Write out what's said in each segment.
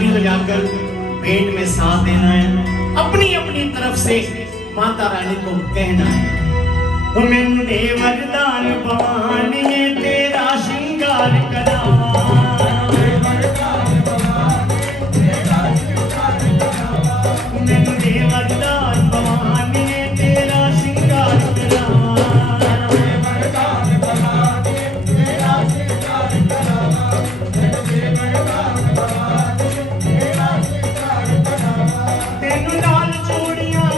ताली बजाकर पेट में सांस देना है, अपनी अपनी तरफ से माता रानी को कहना है। मैनू दे वरदान भवानी तेरा श्रृंगार करावा, मैनू दे वरदान भवानी तेरा श्रृंगार करावा, तेनू लाल चूड़ियां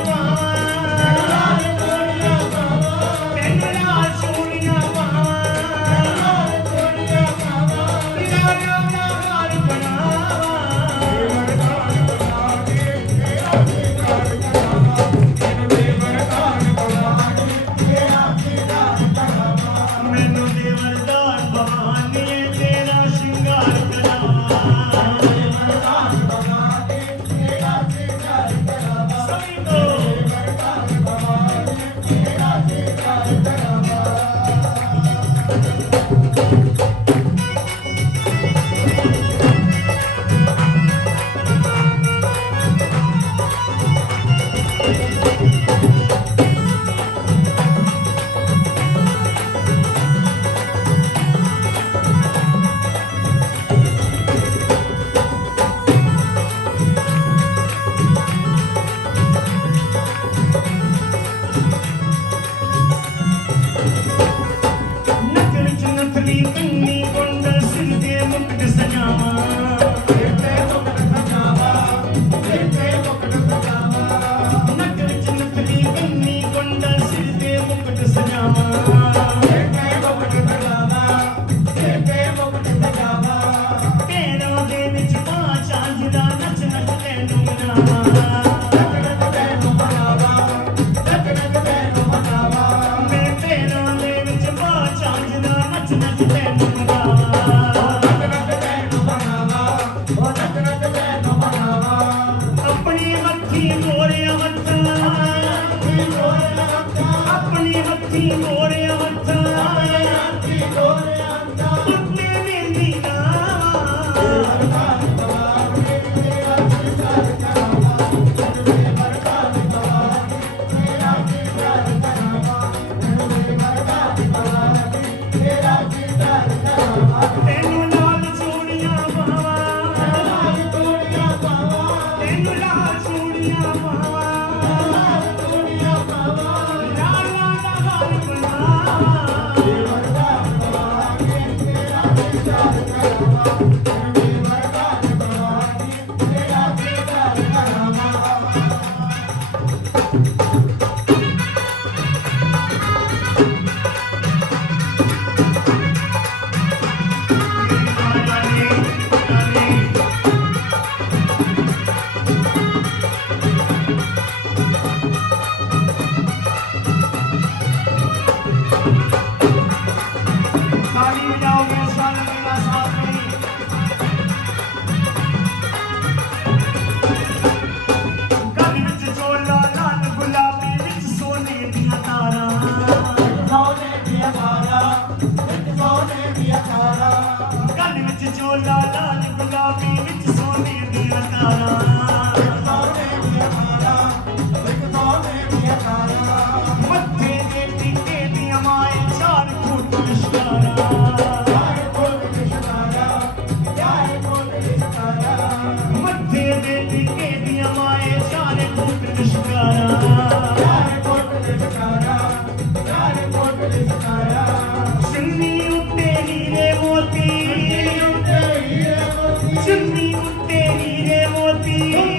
चुन्नी उत्ते हीरे मोती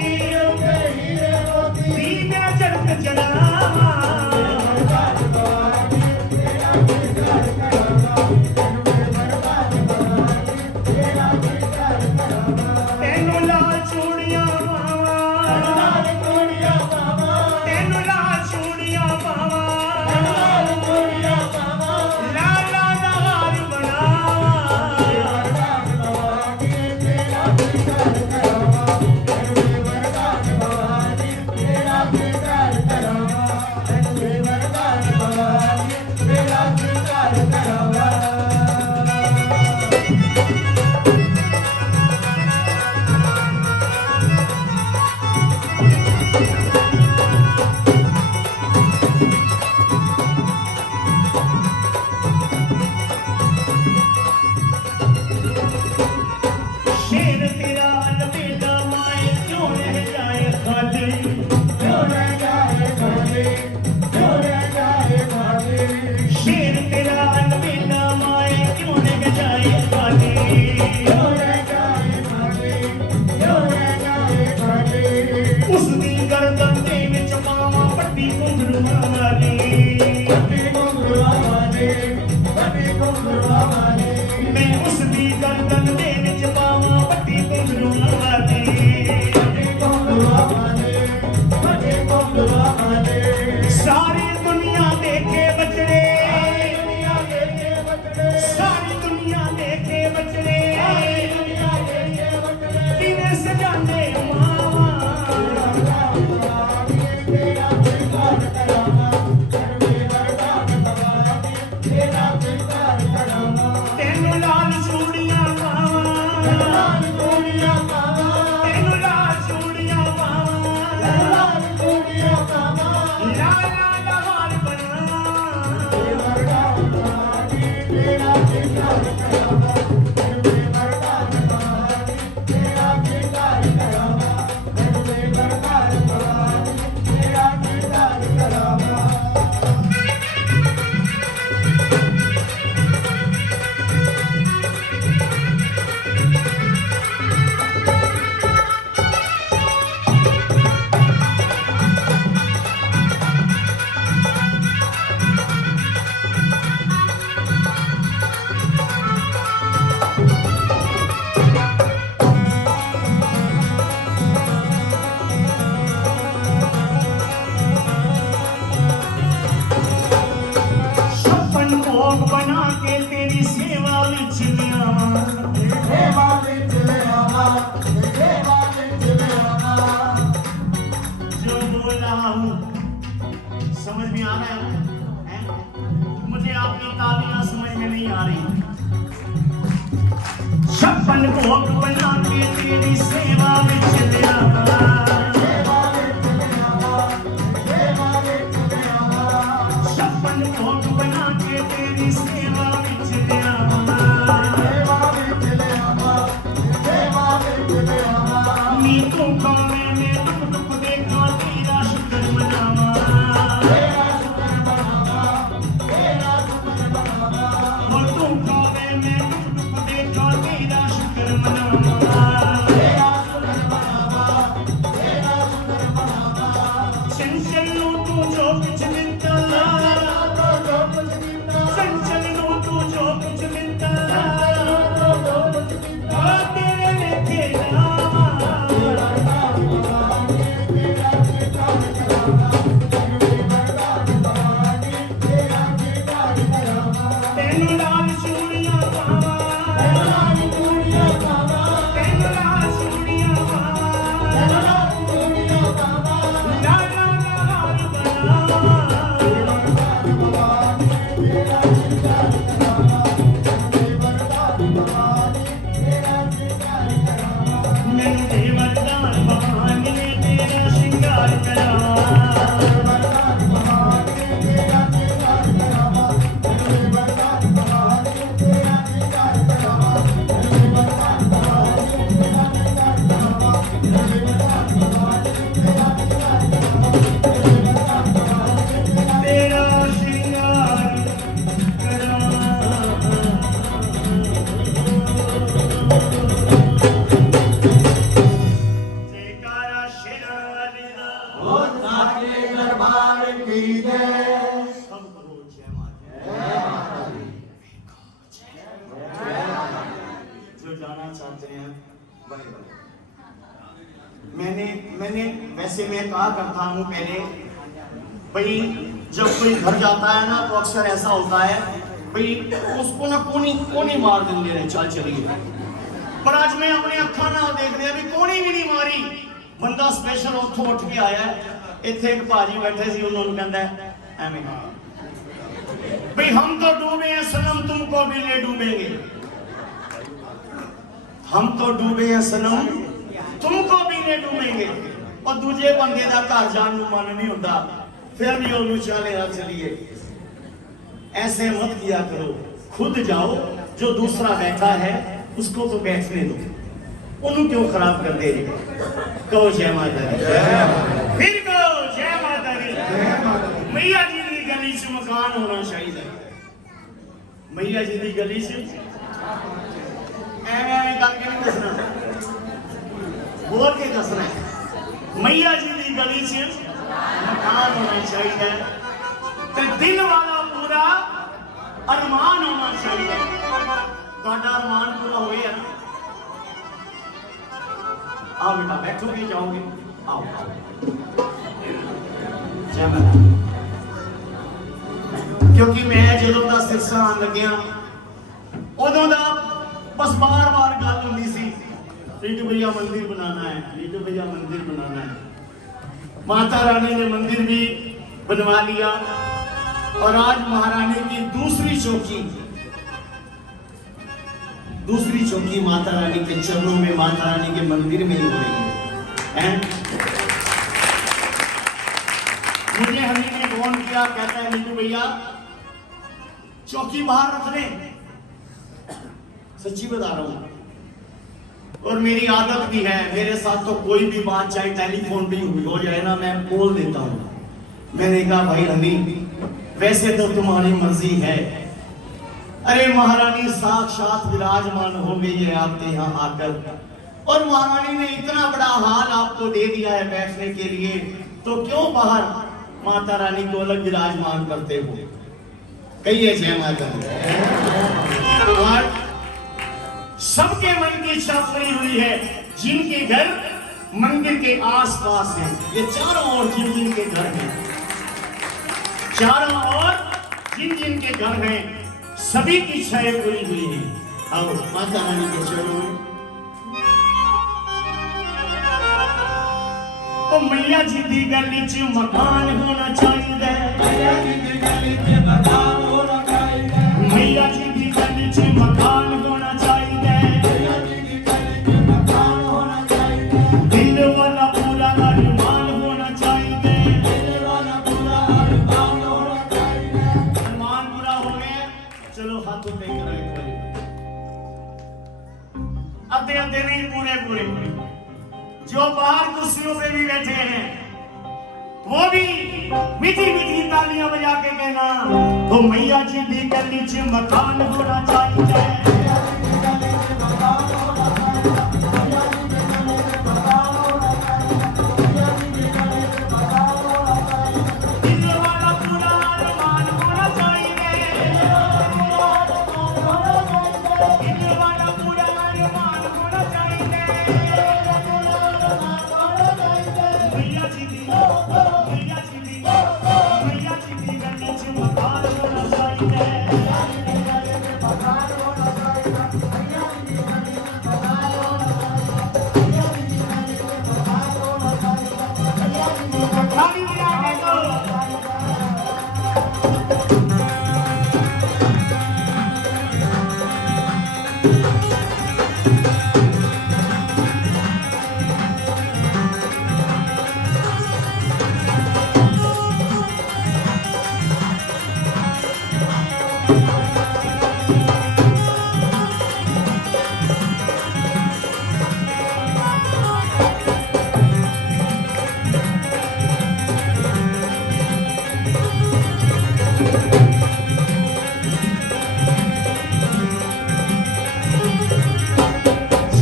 तेरा अलविदा माए क्यों रह जाए खाली, क्यों रह जाए खाली, क्यों रह जाए खाली। शेर तेरा अलविदा माए क्यों रह जाए खाली, क्यों रह जाए खाली, क्यों रह जाए खाली। उस दी गर्दन दे विच पावां पट्टी घुंघरूआं वाली, पट्टी घुंघरूआं वाली, पट्टी घुंघरूआं वाली। मैं उस दी गर्दन दे विच पावां पट्टी घुंघरूआं वाली, पट्टी घुंघरूआं वाली, पट्टी घुंघरूआं वाली। सारी दुनिया देखे बचड़े, दुनिया देखे बचड़े, सारी दुनिया देखे बचड़े, दुनिया देखे बचड़े। किवें सजांदे मावां, तेरा प्यार करामा, करवे वरदान भवानी, तेरा प्यार करामा। तैनूं लाल चूड़ियां पावां, लाल चूड़ियां पावा, तैनूं लाल चूड़ियां पावां, लाल चूड़ियां पावा। लाला लहार बनावां, वरदान भवानी, तेरा प्यार करामा, करवे वरदान भवानी, तेरा प्यार करामा, करवे वरदान भवानी, तेरा प्यार करामा। छप्पन भोग बना के तेरी सेवा विच लियावां, सेवा विच ले आवा, सेवा विच ले आवा। जो बोला हूँ समझ में आ रहा है? मुझे आपकी तालियां समझ में नहीं आ रही। छप्पन भोग बना के तेरी सेवा विच लियावां, सेवा विच ले आवा, सेवा विच ले आवा। छप्पन भोग बना के तेरी सेवा विच लियावां, सेवा विच ले आवा, सेवा विच ले आवा। नी तू कौमे में टुक टुक देखा तेरा शुक्र मनावां, तेरा शुक्र मनावा, तेरा शुक्र मनावा। वो तू कौमे में टुक टुक देखा तेरा शुक्र मनावां, तेरा शुक्र मनावा, तेरा शुक्र मनावा। चंचल नू तू जो कुछ मिलता, तो जो कुछ मिलता, चंचल नू तू जो कुछ मिलता, तो जो कुछ मिलता। आ तेरे लेखे जावां, वरदान भवानी, तेरा प्यार करामा, करवे वरदान भवानी, तेरा प्यार करामा। तैनूं लाल चूड़ियां पावां, लाल चूड़ियां पावा, तैनूं लाल चूड़ियां पावां, लाल चूड़ियां पावा। लाला लहार बनावां, वरदान भवानी, तेरा प्यार करामा, करवे वरदान भवानी, तेरा प्यार करामा। मैनूं दे वरदान भवानी ने तेरा श्रृंगार करावां, वरदान भवानी, तेरा प्यार करामा, करवे वरदान भवानी, तेरा प्यार करामा, करवे वरदान भवानी, तेरा प्यार करामा, करवे वरदान भवानी, तेरा प्यार करामा, करवे वरदान भवानी, तेरा तेरा श्रृंगार जयकारा शेरावाली दा ओ साचे दरबार की जय। सब करो जय माता। जो जाना चाहते हैं बड़े बड़े, मैंने वैसे मैं कहा करता हूँ पहले भाई, जब कोई घर जाता है ना तो अक्सर ऐसा होता है भाई उसको ना कोनी मार देंगे रहे चल चलिए, पर आज मैं अपने अखा नाल देख लिया भी कोनी भी नहीं मारी। बंदा स्पेशल उठों उठ के आया, इत्थे एक भाजी बैठे सी, उन्होंने कहता है एवें भाई हम तो डूबे हैं सनम तुमको भी ले डूबेंगे, हम तो डूबे हैं सनम तुमको भी ले डूबेंगे। और दूजे बंदे का घर जान नूं मन नहीं होता, फिर भी उन्होंने चले आ चलिए। ऐसे मत किया करो, खुद जाओ, जो दूसरा बैठा है उसको तो बैठने दो। उन्होंने क्यों खराब कर दे? कहो जय माता दी, फिर कहो जय माता दी। मैया जी की गली च मकान होना चाहिए। मैया जी की गली च एवें करके नहीं दसना, बोल के दसना है। मैया जी की गली च मकान होना चाहिए, ते दिल वाला पूरा अरमान होना चाहिए। ਤੁਹਾਡਾ अरमान पूरा हो गया ना? आओ बेटा, बैठोगे जाओगे? आओ जय माता। क्योंकि मैं जो का सिरसा आन लग्या उदों का बस बार बार गल होंदी सी, रीटू भैया मंदिर बनाना है, रीटू भैया मंदिर बनाना है। माता रानी ने मंदिर भी बनवा लिया और आज महारानी की दूसरी चौकी माता रानी के चरणों में, माता रानी के मंदिर में ही हो रही है। मुझे हमी ने फोन किया, कहता है नीतू भैया चौकी बाहर रख दें। सच्ची बता रहा हूं, और मेरी आदत भी है, मेरे साथ तो कोई भी बात चाहे टेलीफोन पे हो जाए ना, मैं बोल देता हूं। मैंने कहा भाई हमी वैसे तो तुम्हारी मर्जी है, अरे महारानी साक्षात विराजमान हो गई है आपके यहाँ आकर, और महारानी ने इतना बड़ा हाल आपको दे दिया है बैठने के लिए, तो क्यों बाहर माता रानी को अलग विराजमान करते हो? कहिए जय माता दी। सबके मन की इच्छा पूरी हुई है, जिनके घर मंदिर के आसपास हैं। ये चारों ओर जिन के घर हैं, चारों ओर जिन के घर हैं, सभी की इच्छाएं पूरी हुई हैं। आओ माता रानी के चरणों में। तो मैया जी की गली च मकान होना चाहिए, मैया जी की गली च मकान होना चाहिए, मैया जी की गली च मकान होना चाहिए, मैया जी की गली च मकान होना चाहिए। दिल वाला पूरा अरमान होना चाहिए, दिल वाला पूरा अरमान होना चाहिए। अरमान पूरा हो गया, चलो हाथ उठे कर एक बार। आधे आधे नहीं, पूरे पूरे। जो बाहर कुर्सियों पे भी बैठे हैं वो भी मीठी मीठी तालियां बजा के कहना, तो मैया जी की गली च मकान होना चाहिए, मैया जी की गली च मकान होना चाहिए, मैया जी की गली च मकान होना चाहिए, मैया जी की गली च मकान होना चाहिए। दिल वाला पूरा अरमान होना चाहिए, दिल वाला पूरा अरमान होना चाहिए। मैया जी की गली च मकान होना चाहिए, मैया जी की गली च मकान होना चाहिए, मैया जी की गली च मकान होना चाहिए, मैया जी की गली च मकान होना चाहिए, मैया जी की ताली बजा के दो।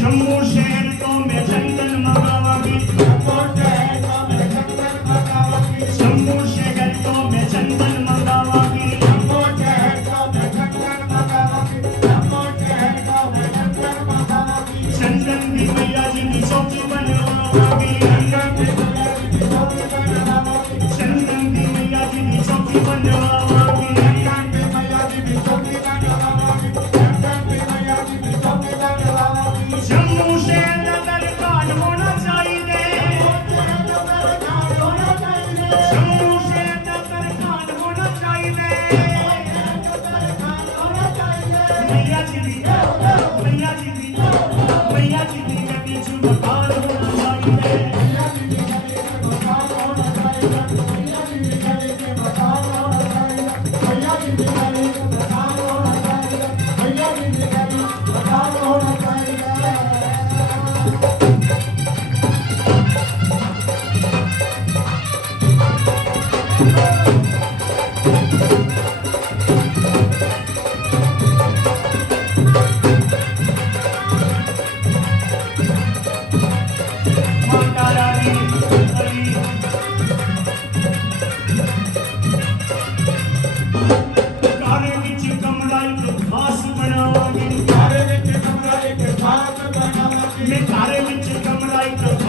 जम्मू शहर तो मैं चंदन मंगावांगी, जम्मू शहर तो मैं चंदन मंगावांगी, चंदन की मैया जी की चौकी बनवावांगी, चंदन की मैया जी की चौकी बनवावांगी। जम्मू शहर का दरबार होना चाहिए, जम्मू शहर का दरबार होना चाहिए। मैया जी की गली च मकान होना चाहिए, मैया जी की गली च मकान होना चाहिए, मैया जी की गली च मकान होना चाहिए, मैया जी की गली च मकान होना चाहिए, मैया जी की गली च मकान होना चाहिए।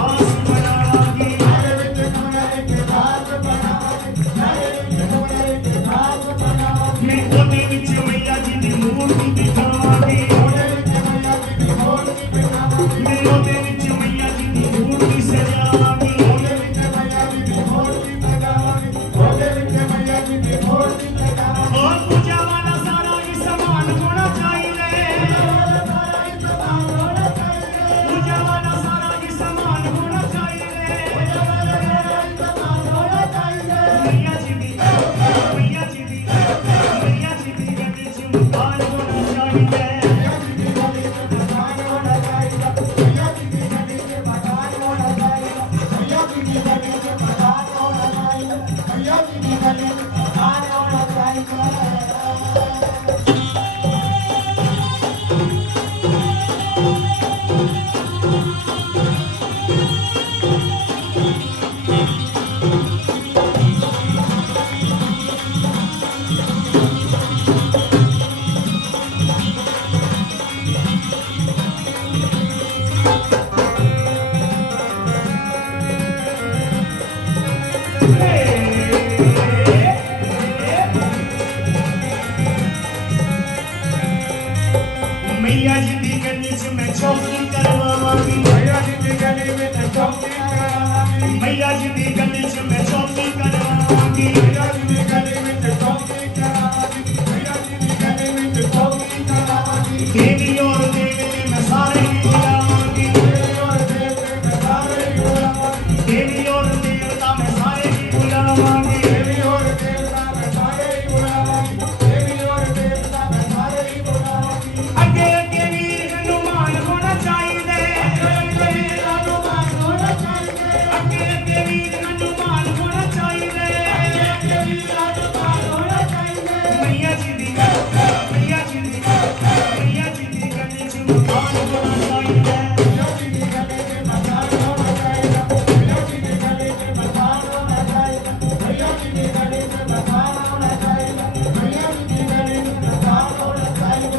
खास बनावांगी नारे विच कमरे के खास बनावांगी नारे विच कमरे के खास बनावांगी मैं ओदे विच मैया जी दी मूर्ति दिखावांगी ओदे विच मैया जी दी मूर्ति बिठावांगी मैं ओदे विच मैया जी दी मूर्ति सजावांगी ओदे विच मैया जी दी मूर्ति लगावांगी ओदे विच मैया जी दी मूर्ति लगावांगी और पूजा वाला सारा ही सामान होना चाहिए सारा इस्तेमाल होना चाहिए पूजा वाला सारा ही सामान होना चाहिए इस्तेमाल होना चाहिए मैया जी दी मैया जी दी मैया जी दी गली च मकान होना चाहिए मैया जी दी गली में मकान होना चाहिए मैया जी दी गली में मकान होना चाहिए मैया जी दी गली में मकान होना चाहिए मैया जी दी गली में मकान होना चाहिए मैया जी दी गली च मैं चौकी करवावांगी मैया जी दी गली में चौकी करावांगी मैया जी दी गली च मैं चौकी करवावांगी मैया जी दी गली में चौकी करावांगी मैया जी दी गली में चौकी करावांगी देवी और देवते मैं सारे ही बुलावांगी देवी और देवते में सारे ही बुलावांगी देवी और देवता मैं सारे ही बुलावांगी देवी और देवता में सारे ही बुलावांगी देवी और देवता में सारे ही बुलावांगी अगे अगे वीर हनुमान होना चाहिए वीर हनुमान होना चाहिए अगे अगे वीर हनुमान होना चाहिए वीर हनुमान होना चाहिए मैया जी दी मैया जी दी मैया जी दी गली च मकान होना चाहिए मैया जी दी गली में मकान होना चाहिए मैया जी दी गली में मकान होना चाहिए मैया जी दी गली में मकान होना चाहिए मैया जी दी गली में मकान होना चाहिए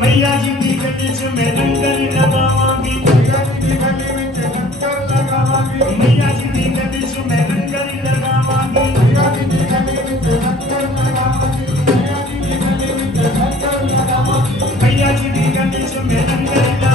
मैया जी दी गली च मैं लंगर लगावांगी मैया जी दी गली में लंगर लगावांगी मैया जी दी गली च मैं लंगर लगावांगी मैया जी दी गली में लंगर लगावांगी मैया जी दी गली में लंगर लगावांगी मैया जी दी गली च मैं लंगर